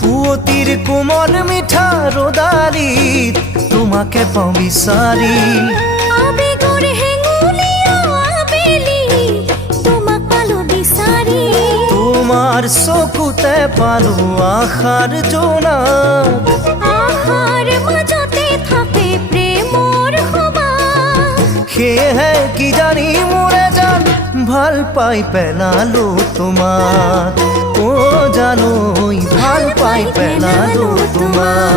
পুয়তির কোমল মিঠা রোদারি তোমাকে পাও বিচাৰি আবেগৰ হেঙুলীয়া আবেলি তোমাক পালো বিচাৰি তোমাৰ চকুতে পালো আশাৰ জোনাক আশাৰ মাজতে থাকে প্ৰেমৰ সবাহ সেয়েহে কি জানি মোৰে জান ভাল পাই পেলালো তোমাক জানো ভাল পাই পেলালো তোমাক।